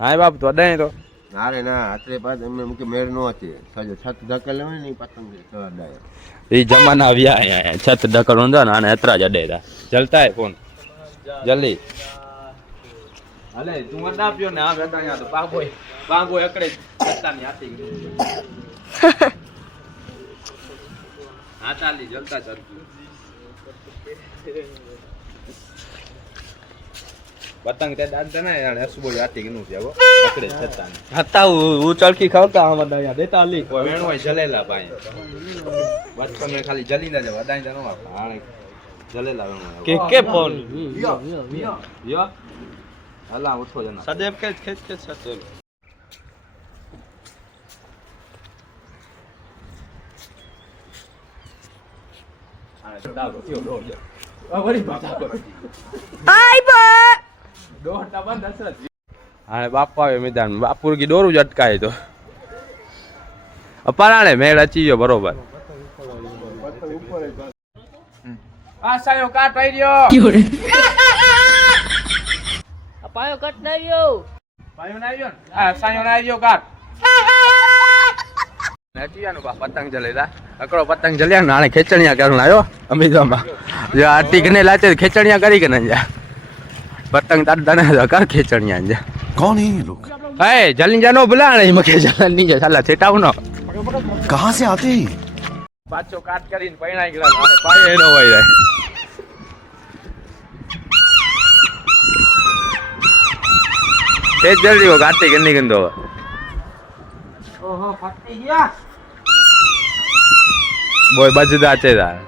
હા બાપ તો અડાય તો ના રે ના આટલે પાછ અમે મૂકી મેળ નો હતી સાજો છત ધકેલ હોય ને પતંગ ચડાય એ જમાના આવ્યા છત ઢકલ ઊંધો ને આને અતરા જ અડેરા જલતા હે ફોન જલ્દી હાલે તું અડાપ્યો ને આ અડાયા તો બાંગો એકડે છતાની આતી હા ચાલી જલતા ચાલતું પતંગ તે દાદ ને યાર હસબોડી આતી ગનું છે હો એકડે છતાની હતા હું ચળકી ખાવતા આમ અડાયા દેતા લી કોઈ વેણ હોય જલેલા ભાઈ બચપન में खाली जली ना जावा दाई जानो हाणे जलेला वेणो के फोन यो हला उठो जना सदैव खेच सदैव हाणे तो डालो यो डो वरी बाता आई बा डोटा बंद असर हाणे बापा આવે मैदान बापुर की डोरू જ અટકાય તો અપારાણે મેળ અચી ગયો બરોબર આ સાયો કાટ આવી રહ્યો આ પાયો કટ ના આવ્યો પાયો ના આવ્યો આ સાયો ના આવ્યો કાટ નચિયાનો પતંગ જલેલા અકડો પતંગ જલ્યા ને આને ખેચણિયા કરું આવ્યો અમીદોમાં જે આ ટીકને લાચે ખેચણિયા કરી કે ન જા પતંગ તાર દને કર ખેચણિયા જા कौन है ये लोग ए जल्दी जानो बुला नहीं मके जलन नहीं जा साला छेटाव नो कहाँ से आते हैं पाछो काट કરીને પૈણાઈ ગલા મારે પાયે નો હોય રે તે જલ્દી વો કાટી ગની ગંદો ઓહો ફટી ગયા બોય બજદા છે યાર